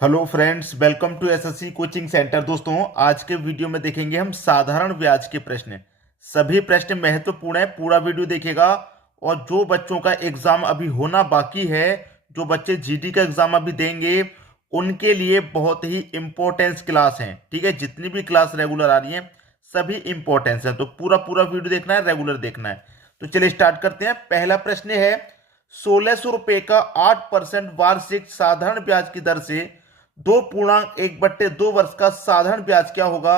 Hello friends, welcome to SSC coaching centre. दोस्तों, आज के वीडियो में देखेंगे हम साधारण ब्याज के प्रश्न। सभी प्रश्न महत्वपूर्ण है, पूरा वीडियो देखिएगा। और जो बच्चों का एग्जाम अभी होना बाकी है, जो बच्चे जीडी का एग्जाम अभी देंगे, उनके लिए बहुत ही इंपॉर्टेंस क्लास है। ठीक है, जितनी भी क्लास रेगुलर आ रही है सभी इंपॉर्टेंस है, तो पूरा पूरा वीडियो देखना है, रेगुलर देखना है। तो चलिए स्टार्ट करते हैं। पहला प्रश्न है, 1600 रुपए का 8% वार्षिक साधारण ब्याज की दर से 2.1/2 वर्ष का साधारण ब्याज क्या होगा।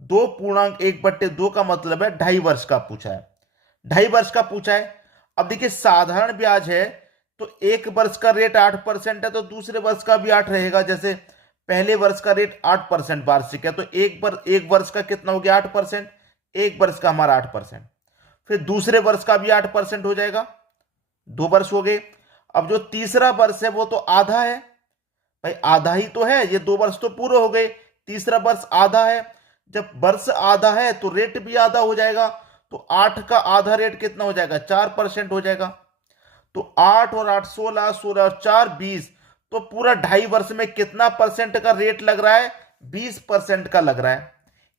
2.1/2 का मतलब है 2.5 वर्ष का पूछा है। 2.5 वर्ष का पूछा है। अब देखिए, साधारण ब्याज है तो एक वर्ष का रेट 8% है, तो दूसरे वर्ष का भी 8 रहेगा। जैसे पहले वर्ष का रेट 8% वार्षिक है, तो एक वर्ष का कितना हो गया 8%। एक वर्ष का हमारा 8%। फिर दूसरे वर्ष का भी 8% हो जाएगा। 2 वर्ष हो गए। अब जो तीसरा वर्ष है वो तो आधा है भाई, आधा ही तो है। ये 2 वर्ष तो पूरे हो गए, तीसरा वर्ष आधा है। जब वर्ष आधा है तो रेट भी आधा हो जाएगा। तो 8 का आधा रेट कितना हो जाएगा, 4% हो जाएगा। तो 8 और 8 16, 16 और 4 20। तो पूरा 2.5 वर्ष में कितना परसेंट का रेट लग रहा है, 20% का लग रहा है।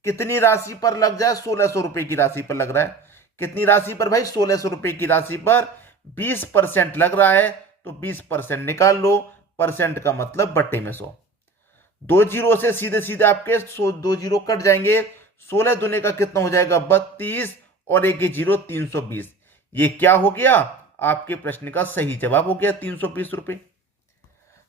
कितनी राशि पर लग जाए, 1600 रुपए की राशि पर लग रहा है। कितनी राशि पर भाई, 1600 रुपए की राशि पर 20% लग रहा है। तो 20% निकाल लो, परसेंट का मतलब बट्टे में 100। 2 जीरो से सीधे सीधे आपके 2 जीरो कट जाएंगे। 16 दुने का कितना हो जाएगा, 32, और एक जीरो 320। ये क्या हो गया, आपके प्रश्न का सही जवाब हो गया 320 रुपए।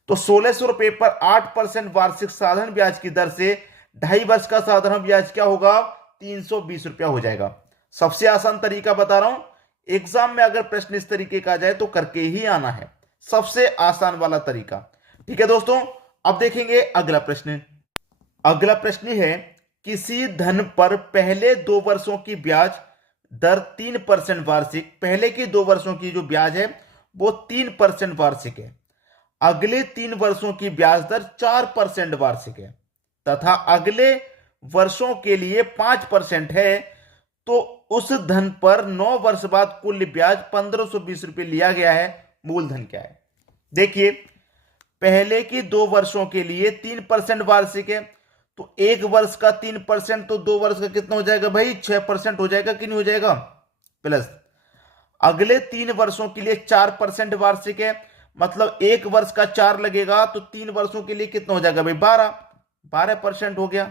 तो 1600 रुपए पर 8% वार्षिक साधारण ब्याज की दर से 2.5 वर्ष का साधारण ब्याज क्या होगा, 320 रुपया हो जाएगा। सबसे आसान तरीका बता रहा हूं, एग्जाम में अगर प्रश्न इस तरीके का आ जाए तो करके ही आना है, सबसे आसान वाला तरीका। ठीक है दोस्तों, अब देखेंगे अगला प्रश्न। अगला प्रश्न है, किसी धन पर पहले 2 वर्षों की ब्याज दर 3% वार्षिक। पहले की 2 वर्षों की जो ब्याज है वो 3% वार्षिक है। अगले 3 वर्षों की ब्याज दर 4% वार्षिक है, तथा अगले वर्षों के लिए 5% है। तो उस धन पर 9 वर्ष बाद कुल ब्याज 1520 रुपए लिया गया है। मूलधन क्या है। देखिए, पहले की 2 वर्षों के लिए 3% वार्षिक है, तो एक वर्ष का 3%, तो 2 वर्ष का कितना हो जाएगा भाई, 6% हो जाएगा कि नहीं हो जाएगा। प्लस अगले 3 वर्षों के लिए 4% वार्षिक है, मतलब एक वर्ष का 4 लगेगा, तो 3 वर्षों के लिए कितना हो जाएगा भाई, 12% हो गया।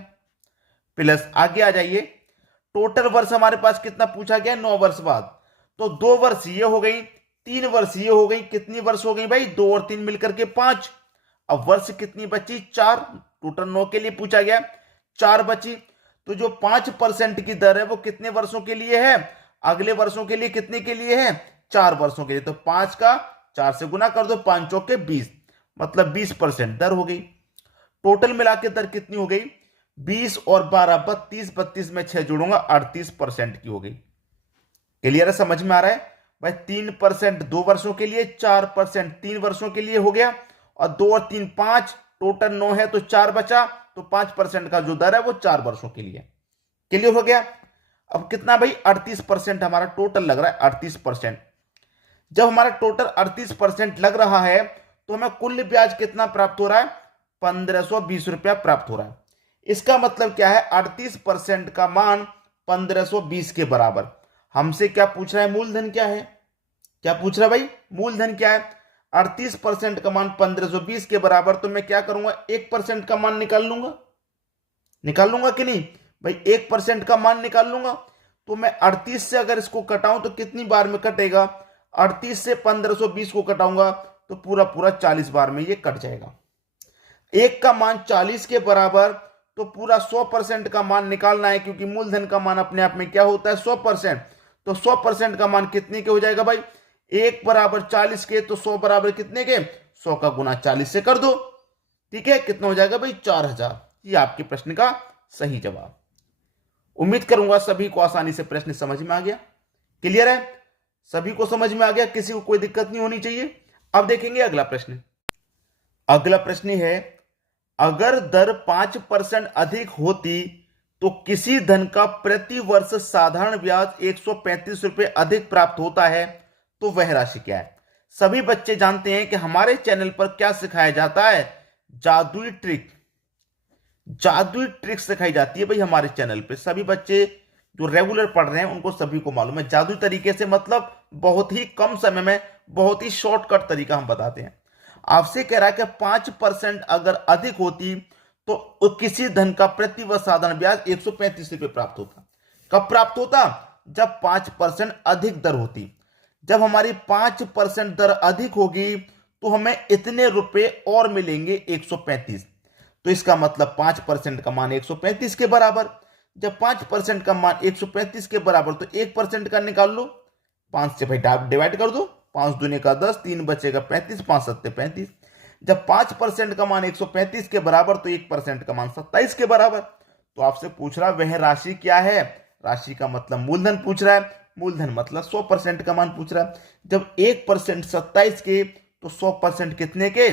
प्लस आगे आ जाइए, टोटल वर्ष हमारे पास कितना पूछा गया, 9 वर्ष बाद। तो 2 वर्ष ये हो गई, 3 वर्ष ये हो गई। कितनी वर्ष हो गई भाई, 2 और 3 मिलकर के 5। अब वर्ष कितनी बची, 4। टोटल 9 के लिए पूछा गया, 4 बची। तो जो 5% की दर है वो कितने वर्षों के लिए है, अगले वर्षों के लिए कितने के लिए है, 4 वर्षों के लिए। तो 5 का 4 से गुना कर दो, 5 चौके 20, मतलब 20% दर हो गई। टोटल मिला के दर कितनी हो गई, 20 और 12 32, 32 में 6 जोड़ूंगा 38% की हो गई। क्लियर है, समझ में आ रहा है भाई। 3% 2 वर्षों के लिए, 4% 3 वर्षों के लिए हो गया, और 2 और 3 5, टोटल 9 है तो 4 बचा। तो 5% का जो दर है वो 4 वर्षों के लिए। क्लियर हो गया। अब कितना भाई, 38% हमारा टोटल लग रहा है, 38%। जब हमारा टोटल 38% लग रहा है तो हमें कुल ब्याज कितना प्राप्त हो रहा है, 1520 रुपया प्राप्त हो रहा है। इसका मतलब क्या है, 38% का मान 1520 के बराबर। हमसे क्या पूछ रहा है, मूलधन क्या है। क्या पूछ रहा है भाई, मूलधन क्या है। 38% का मान 1520 के बराबर। तो मैं क्या करूंगा, 1% का मान निकाल लूंगा कि नहीं भाई, 1% का मान निकाल लूंगा। तो मैं 38 से अगर इसको कटाऊं तो कितनी बार में कटेगा, 38 से 1520 को कटाऊंगा तो पूरा पूरा 40 बार में ये कट जाएगा। एक का मान 40 के बराबर, तो पूरा 100% का मान निकालना है, क्योंकि मूलधन का मान अपने आप में क्या होता है, 100%। तो 100% का मान कितने के हो जाएगा भाई, 1 बराबर 40 के, तो 100 बराबर कितने के, 100 का गुना 40 से कर दो। ठीक है, कितना हो जाएगा भाई, 4000। ये आपके प्रश्न का सही जवाब। उम्मीद करूंगा सभी को आसानी से प्रश्न समझ में आ गया। क्लियर है, सभी को समझ में आ गया, किसी को कोई दिक्कत नहीं होनी चाहिए। अब देखेंगे अगला प्रश्न। अगला प्रश्न है, अगर दर 5% अधिक होती तो किसी धन का प्रति वर्ष साधारण ब्याज 135 रुपए अधिक प्राप्त होता है, तो वह राशि क्या है। सभी बच्चे जानते हैं कि हमारे चैनल पर क्या सिखाया जाता है, जादुई ट्रिक सिखाई जाती है भाई हमारे चैनल पे। सभी बच्चे जो रेगुलर पढ़ रहे हैं उनको सभी को मालूम है। जादुई तरीके से मतलब बहुत ही कम समय में बहुत ही शॉर्टकट तरीका हम बताते हैं। आपसे कह रहा है कि 5% अगर अधिक होती तो किसी धन का प्रति वर्ष साधारण ब्याज 135 रुपये प्राप्त होता। कब प्राप्त होता? जब 5% अधिक दर होती। जब हमारी 5% दर अधिक होगी तो हमें इतने रुपए और मिलेंगे 135। तो इसका मतलब 5% का मान 135 के बराबर। जब 5% का मान 135 के बराबर तो 1% का निकाल लो, 5 से भाई डिवाइड कर दो, 5 दूने का 10, 3 बचेगा 35, 5 सत्ते 35। जब 5% का मान 135 के बराबर तो 1% का मान 27 के बराबर। तो आपसे पूछ रहा वह राशि क्या है? राशि का मतलब मूलधन पूछ रहा है। मूलधन मतलब 100% का मान पूछ रहा है। जब 1% 27 के तो 100% कितने के?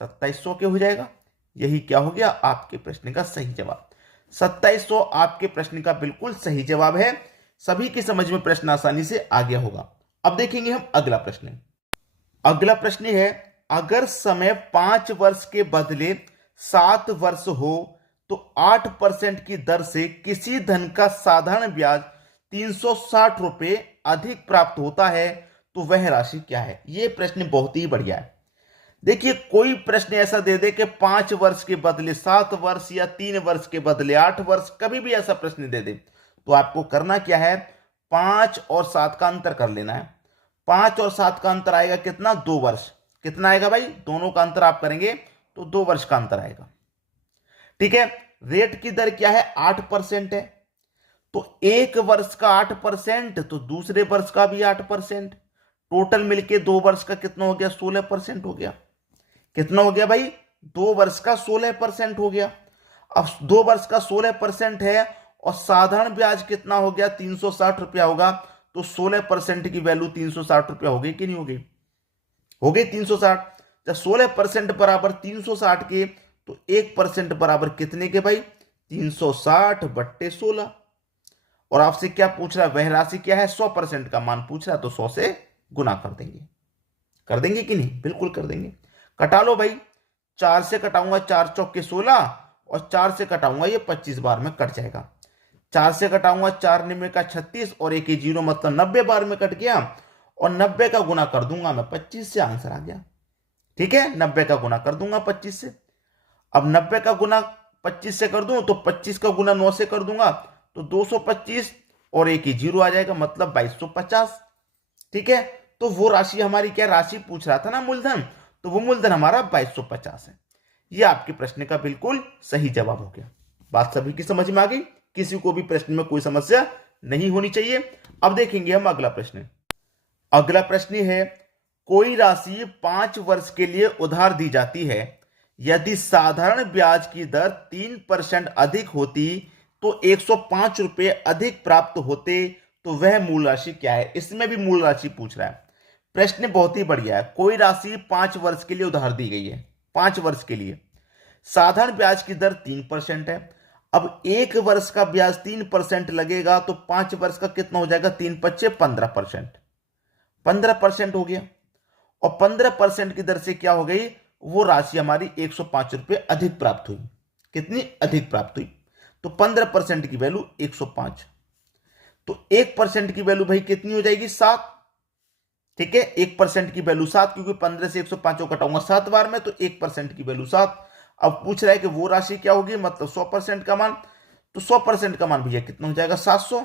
2700 के हो जाएगा। यही क्या हो गया? आपके प्रश्न का सही जवाब। 2700 आपके प्रश्न का बिल्कुल सही जवाब है। सभी की समझ में प्रश्न आसानी से आ गया होगा। अब देखेंगे हम अगला प्रश्न। अगला प्रश्न है, अगर समय 5 वर्ष के बदले 7 वर्ष हो तो 8% की दर से किसी धन का साधारण ब्याज 360 रुपए अधिक प्राप्त होता है, तो वह राशि क्या है? यह प्रश्न बहुत ही बढ़िया है। देखिए, कोई प्रश्न ऐसा दे दे कि 5 वर्ष के बदले 7 वर्ष या 3 वर्ष के बदले 8 वर्ष, कभी भी ऐसा प्रश्न दे दे तो आपको करना क्या है? 5 और 7 का अंतर कर लेना है। 5 और 7 का अंतर आएगा कितना? 2 वर्ष। कितना आएगा भाई? दोनों का अंतर आप करेंगे तो 2 वर्ष का अंतर आएगा। ठीक है। रेट की दर क्या है? 8% है। तो एक वर्ष का 8% तो दूसरे वर्ष का भी 8%। टोटल मिलके 2 वर्ष का कितना हो गया? 16% हो गया। कितना हो गया भाई? 2 वर्ष का 16% हो गया। अब 2 वर्ष का 16% है और साधारण ब्याज कितना हो गया? 360 रुपया होगा। तो 16% की वैल्यू 360 रुपया हो गई कि नहीं हो गई? हो गई 360। जब 16% बराबर 360 के तो 1% बराबर कितने के भाई? 360 बट्टे 16। और आपसे क्या पूछ रहा है? वह राशि क्या है? 100% का मान पूछ रहा है तो 100 से गुना कर देंगे। कर देंगे कि नहीं? बिल्कुल कर देंगे। कटा लो भाई। 4 से कटाऊंगा 4 चौके 16 और 4 से कटाऊंगा ये 25 बार में कट जाएगा। 4 से कटाऊंगा 4 निमे का 36 और एक ही 0 मतलब 90 बार में कट गया। और 90 का गुना कर दूंगा मैं 25 से, आंसर आ गया। ठीक है, 90 का गुना कर दूंगा 25 से। अब 90 का गुना 25 से कर दूं तो 25 का गुना 9 से कर दूंगा तो 225 और एक ही 0 आ जाएगा मतलब 2250। ठीक है, तो वो राशि हमारी क्या राशि पूछ रहा था ना? मूलधन। तो वो मूलधन हमारा 2250 है। ये आपके प्रश्न का बिल्कुल सही जवाब हो गया। बात सभी की समझ में आ गई? किसी को भी प्रश्न में कोई समस्या नहीं होनी चाहिए। अब देखेंगे हम अगला प्रश्न। अगला प्रश्न है, कोई राशि 5 वर्ष के लिए उधार दी जाती है। यदि साधारण ब्याज की दर 3% अधिक होती तो 105 रुपये अधिक प्राप्त होते, तो वह मूल राशि क्या है? इसमें भी मूल राशि पूछ रहा है। प्रश्न बहुत ही बढ़िया है। कोई राशि 5 वर्ष के लिए उधार दी गई है। 5 वर्ष के लिए साधारण ब्याज की दर 3% है। अब एक वर्ष का ब्याज 3% लगेगा तो 5 वर्ष का कितना हो जाएगा? 3 पच्चे 15%। 15% हो गया। और 15% की दर से क्या हो गई? वो राशि हमारी 105 रुपये अधिक प्राप्त हुई। कितनी अधिक प्राप्त हुई? तो 15% की वैल्यू 105। तो 1% की वैल्यू भाई कितनी हो जाएगी? 7। ठीक है, 1% की वैल्यू 7, क्योंकि 15 से 105 को कटाऊंगा 7 बार में तो 1% की वैल्यू 7। अब पूछ रहा है कि वो राशि क्या होगी? मतलब 100% का मान। तो 100% का मान भैया कितना हो जाएगा? 700।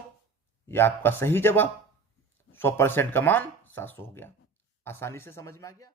यह आपका सही जवाब। 100% का मान 700 हो गया। आसानी से समझ में आ गया।